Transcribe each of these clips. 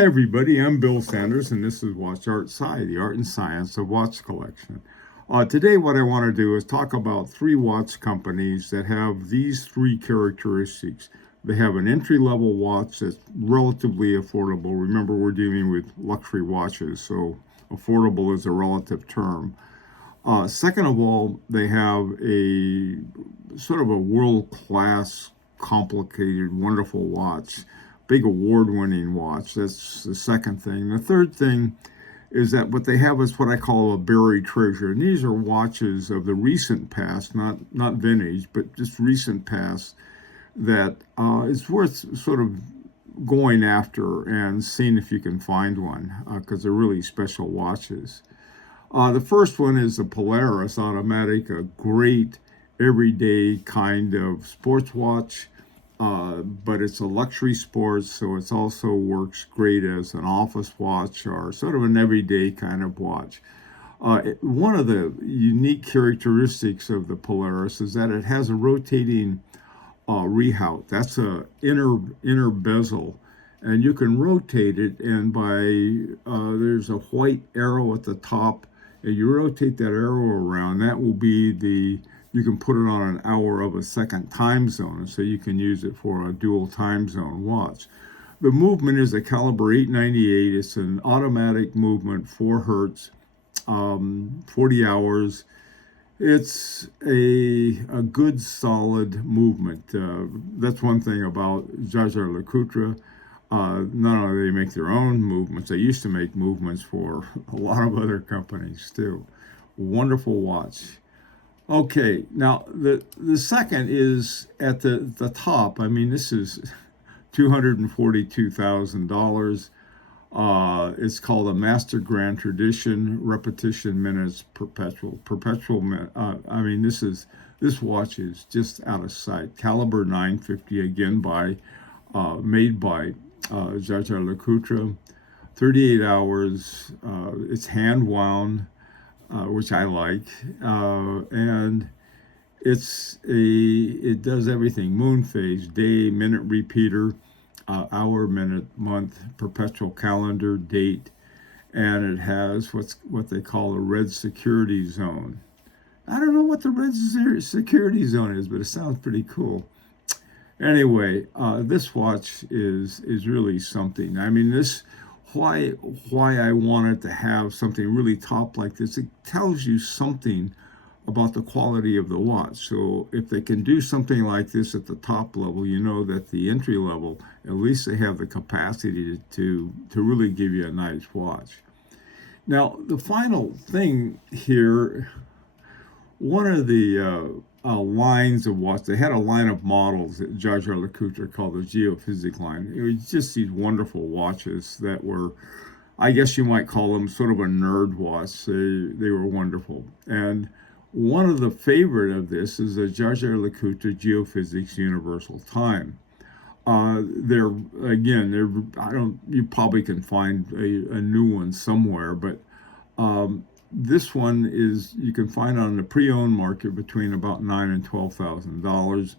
Hi everybody, I'm Bill Sanders and this is Watch Art Cie, the art and science of watch collection. Today what I want to do is talk about three watch companies that have these three characteristics. They have an entry-level watch that's relatively affordable. Remember, we're dealing with luxury watches, so affordable is a relative term. Second of all, they have a sort of a world-class, complicated, wonderful watch. Big award-winning watch. That's the second thing. The third thing is that what they have is what I call a buried treasure. And these are watches of the recent past, not vintage, but just recent past, that it's worth sort of going after and seeing if you can find one, because they're really special watches. The first one is the Polaris Automatic, a great everyday kind of sports watch. But it's a luxury sport, so it also works great as an office watch or sort of an everyday kind of watch. One of the unique characteristics of the Polaris is that it has a rotating rehaut. That's a inner bezel, and you can rotate it, and there's a white arrow at the top, and you rotate that arrow around. That will be you can put it on an hour of a second time zone, so you can use it for a dual time zone watch. The movement is a caliber 898. It's an automatic movement, 4 hertz, 40 hours. It's a good solid movement. That's one thing about Jaeger-LeCoultre. Not only do they make their own movements, they used to make movements for a lot of other companies too. Wonderful watch. Okay, now the second is at the top. I mean, this is $242,000. It's called a Master Grand Tradition, repetition minutes, perpetual. I mean, this watch is just out of sight. Caliber 950, again made by Jaeger-LeCoultre. 38 hours. It's hand wound. Which I like, and it does everything: moon phase, day, minute repeater, hour, minute, month, perpetual calendar, date, and it has what they call a red security zone. I don't know what the red security zone is, but it sounds pretty cool. Anyway, this watch is really something. I mean, why I wanted to have something really top like this. It tells you something about the quality of the watch. So if they can do something like this at the top level, you know that the entry level, at least they have the capacity to really give you a nice watch. Now, the final thing here, one of the lines of watch, they had a line of models at Jaeger-LeCoultre called the Geophysic line. It was just these wonderful watches that were, I guess you might call them sort of a nerd watch. They were wonderful. And one of the favorite of this is the Jaeger-LeCoultre Geophysics Universal Time. You probably can find a new one somewhere, but this one you can find on the pre-owned market between about $9,000 and $12,000.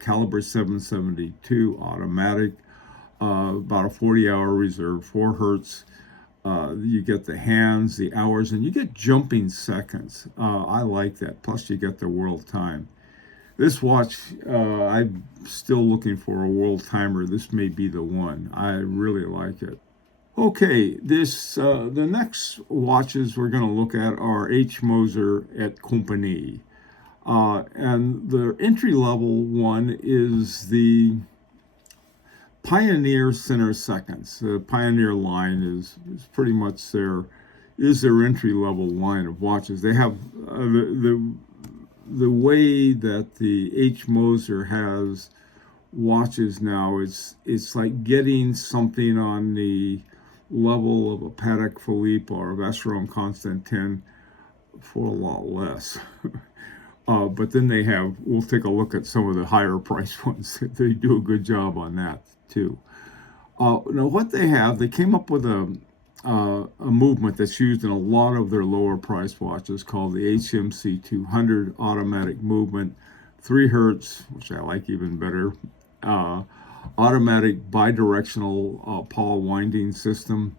Caliber 772 automatic, about a 40-hour reserve, 4 hertz. You get the hands, the hours, and you get jumping seconds. I like that. Plus, you get the world time. This watch, I'm still looking for a world timer. This may be the one. I really like it. Okay, the next watches we're going to look at are H. Moser et Compagnie. And the entry-level one is the Pioneer Center Seconds. The Pioneer line is pretty much their entry-level line of watches. They have the way that the H. Moser has watches now. It's like getting something on the level of a Patek Philippe or a Vacheron Constantin for a lot less. But then we'll take a look at some of the higher price ones. They do a good job on that too. Now what they came up with a movement that's used in a lot of their lower price watches called the HMC 200 automatic movement, 3 hertz, which I like even better, automatic bidirectional Paul winding system.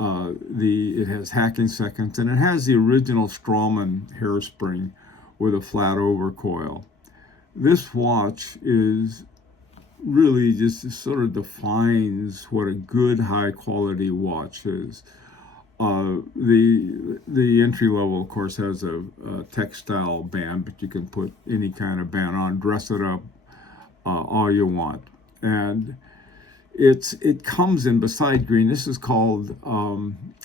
It has hacking seconds, and it has the original Strawman hairspring with a flat over coil. This watch is really just sort of defines what a good high quality watch is. The entry level, of course, has a textile band, but you can put any kind of band on, dress it up all you want. And it comes in, beside green, this is called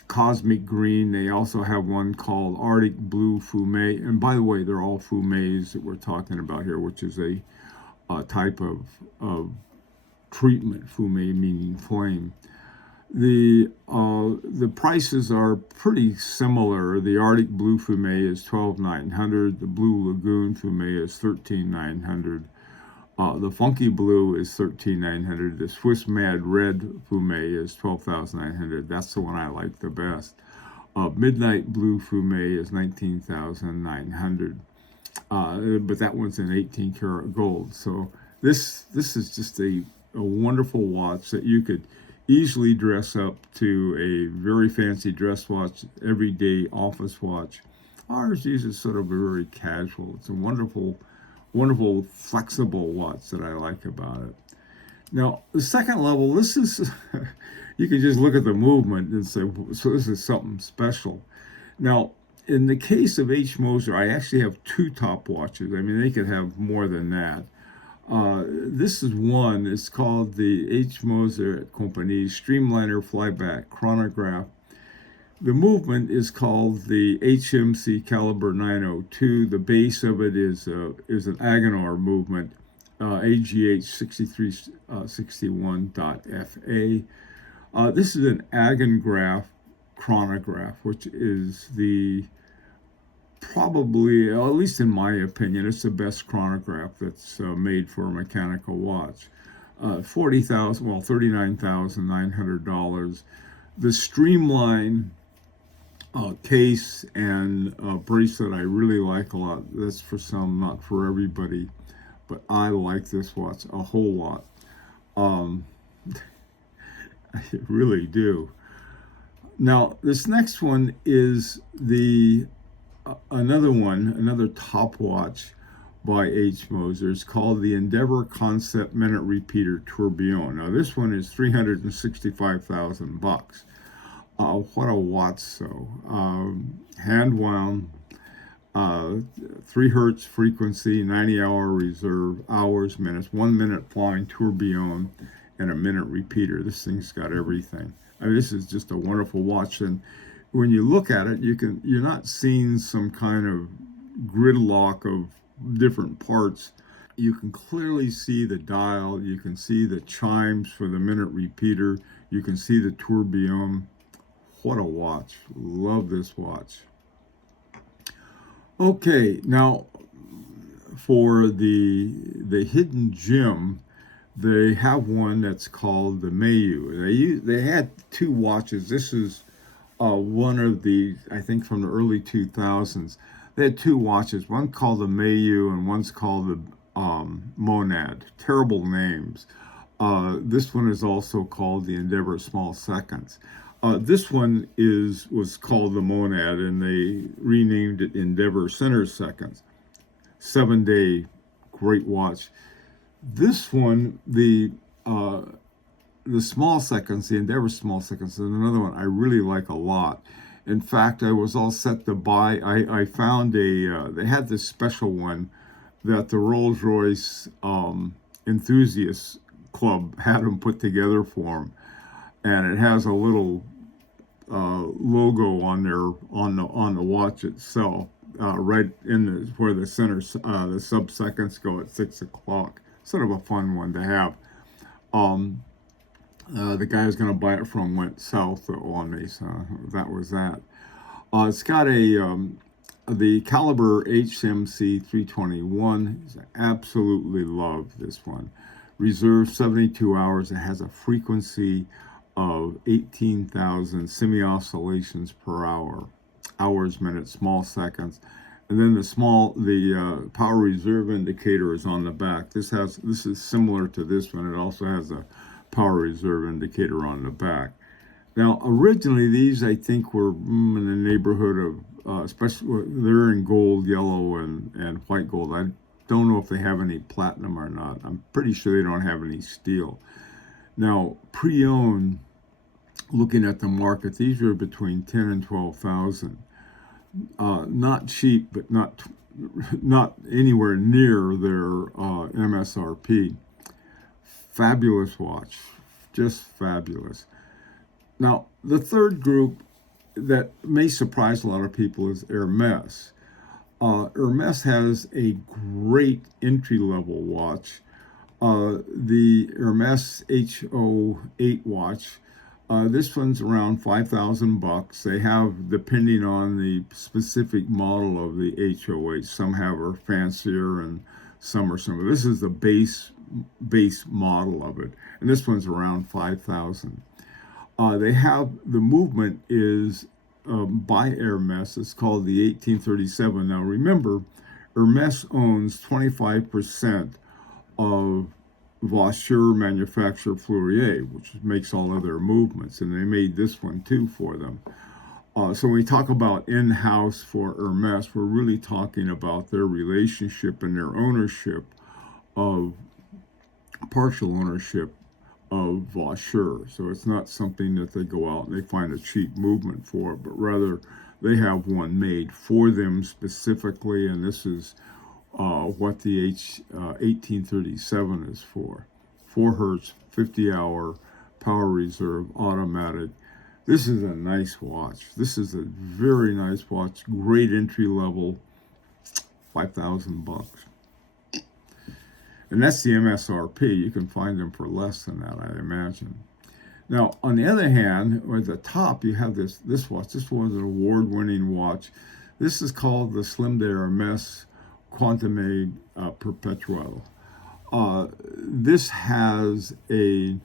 Cosmic Green. They also have one called Arctic Blue Fume. And by the way, they're all fumes that we're talking about here, which is a type of treatment, fume meaning flame. The prices are pretty similar. The Arctic Blue Fume is $12,900. The Blue Lagoon Fume is $13,900. The Funky Blue is $13,900. The Swiss Mad Red Fume is $12,900. That's the one I like the best. Midnight Blue Fume is $19,900. But that one's in 18 karat gold. So this is just a wonderful watch that you could easily dress up to a very fancy dress watch, everyday office watch. Ours uses sort of a very casual. It's a wonderful flexible watch that I like about it. Now, the second level, this is, you can just look at the movement and say, so this is something special. Now, in the case of H. Moser, I actually have two top watches. I mean, they could have more than that. This is one. It's called the H. Moser Company STREAMLINER FLYBACK chronograph. The movement is called the HMC caliber 902. The base of it is an Agenor movement, AGH 6361.FA. This is an Agengraph chronograph, which is probably, at least in my opinion, it's the best chronograph that's made for a mechanical watch. $39,900. The Streamline case and bracelet I really like a lot. That's for some, not for everybody, but I like this watch a whole lot. I really do. Now, this next one is another top watch by H. Moser. It's called the Endeavour Concept Minute Repeater Tourbillon. Now, this one is $365,000. What a watch, so. Hand wound, 3 hertz frequency, 90-hour reserve, hours, minutes, 1 minute flying tourbillon, and a minute repeater. This thing's got everything. I mean, this is just a wonderful watch. And when you look at it, you're not seeing some kind of gridlock of different parts. You can clearly see the dial. You can see the chimes for the minute repeater. You can see the tourbillon. What a watch. Love this watch. Okay, now for the hidden gem, they have one that's called the Mayu. They had two watches. This is one of the, I think from the early 2000s. They had two watches, one called the Mayu and one's called the Monad. Terrible names. This one is also called the Endeavour Small Seconds. This one was called the Monad, and they renamed it Endeavour Center Seconds. 7-day, great watch. This one, the Small Seconds, the Endeavour Small Seconds, is another one I really like a lot. In fact, I was all set to buy. I found they had this special one that the Rolls-Royce Enthusiast Club had them put together for them, and it has a little logo on there on the watch itself, right in where the center the sub-seconds go at 6 o'clock. Sort of a fun one to have. The guy I was going to buy it from went south on me, so that was that. It's got the caliber HMC 321. I absolutely love this one. Reserve 72 hours. It has a frequency of 18,000 semi-oscillations per hour. Hours, minutes, small seconds. And then the power reserve indicator is on the back. This is similar to this one. It also has a power reserve indicator on the back. Now, originally, these, I think, were in the neighborhood of, especially, they're in gold, yellow, and white gold. I don't know if they have any platinum or not. I'm pretty sure they don't have any steel. Now, pre-owned, looking at the market, these are between 10 and 12,000. Not cheap, but not anywhere near their MSRP. Fabulous watch, just fabulous. Now, the third group that may surprise a lot of people is Hermès. Hermès has a great entry-level watch. The Hermès H08 watch. This one's around $5,000. They have, depending on the specific model of the H08, some have are fancier and some are similar. This is the base model of it, and this one's around $5,000. They have, the movement is by Hermès. It's called the 1837. Now remember, Hermès owns 25% of Voiture manufacturer Fleurier, which makes all of their movements, and they made this one too for them. So when we talk about in-house for Hermès, we're really talking about their relationship and their ownership of, partial ownership of Voiture. So it's not something that they go out and they find a cheap movement for, but rather they have one made for them specifically, and this is what the 1837 is for. 4 hertz, 50-hour, power reserve, automatic. This is a nice watch. This is a very nice watch. Great entry level, $5,000. And that's the MSRP. You can find them for less than that, I imagine. Now, on the other hand, at the top, you have this watch. This one's an award-winning watch. This is called the Slim de Hermès Quantum Perpetuel. This has the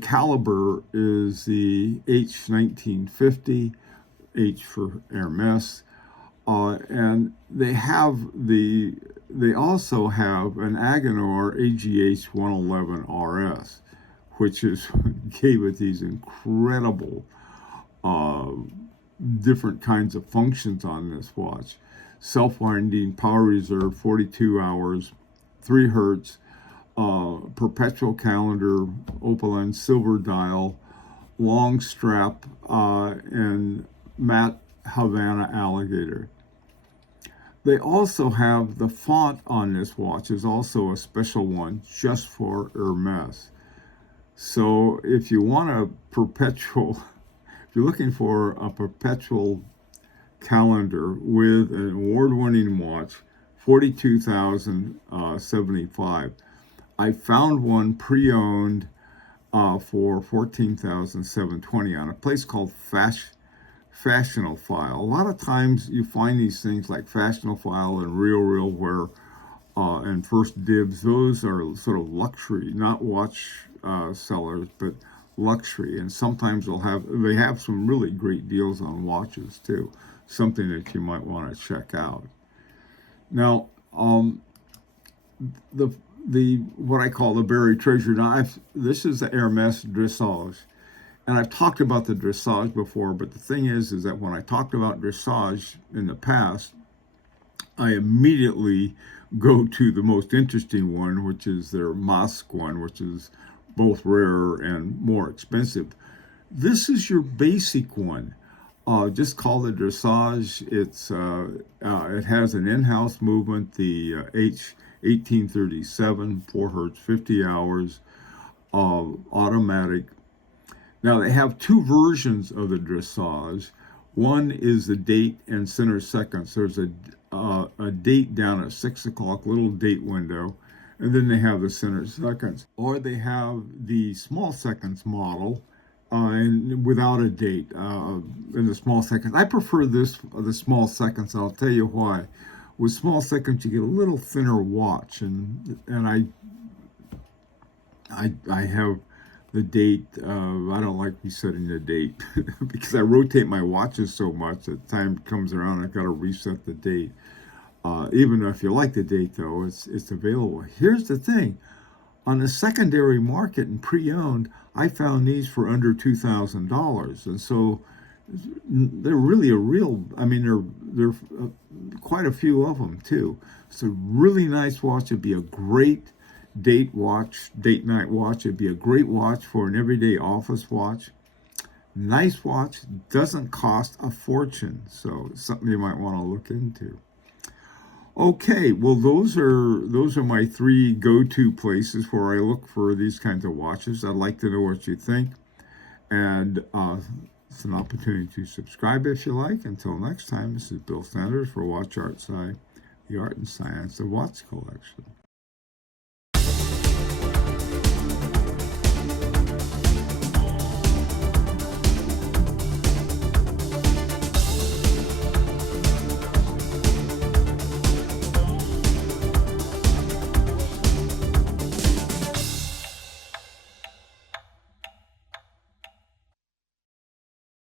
caliber is the H1950, H for Hermès, and they also have an Agenor AGH 111 RS, which gave it these incredible different kinds of functions on this watch. Self-winding, power reserve, 42 hours, 3 hertz, perpetual calendar, opaline silver dial, long strap, and matte Havana alligator. They also have the font on this watch is also a special one just for Hermès. So if you want a perpetual, if you're looking for a perpetual calendar with an award-winning watch, $42,075. I found one pre-owned for $14,720 on a place called Fashionophile. A lot of times you find these things like Fashionophile and Real Wear and First Dibs. Those are sort of luxury, not watch sellers, but luxury. And sometimes they have some really great deals on watches too. Something that you might want to check out. Now, the what I call the buried treasure. Now, this is the Hermès dressage, and I've talked about the dressage before. But the thing is that when I talked about dressage in the past, I immediately go to the most interesting one, which is their Masque one, which is both rarer and more expensive. This is your basic one. Just call it dressage. It has an in-house movement, the H1837, 4 hertz, 50 hours, automatic. Now they have 2 versions of the dressage. One is the date and center seconds. There's a date down at 6 o'clock, little date window, and then they have the center seconds. Or they have the small seconds model, and without a date in the small seconds. I prefer the small seconds. I'll tell you why. With small seconds, you get a little thinner watch, and I have the date. I don't like resetting the date because I rotate my watches so much that time comes around, I've got to reset the date. Even if you like the date, though, it's available. Here's the thing. On the secondary market and pre-owned, I found these for under $2,000. And so they're really a real, I mean, they're quite a few of them, too. It's a really nice watch. It'd be a great date night watch. It'd be a great watch for an everyday office watch. Nice watch, doesn't cost a fortune, so it's something you might want to look into. Okay, well, those are my three go-to places where I look for these kinds of watches. I'd like to know what you think, and it's an opportunity to subscribe if you like. Until next time, this is Bill Sanders for Watch Art Cie, the art and science of watch collection.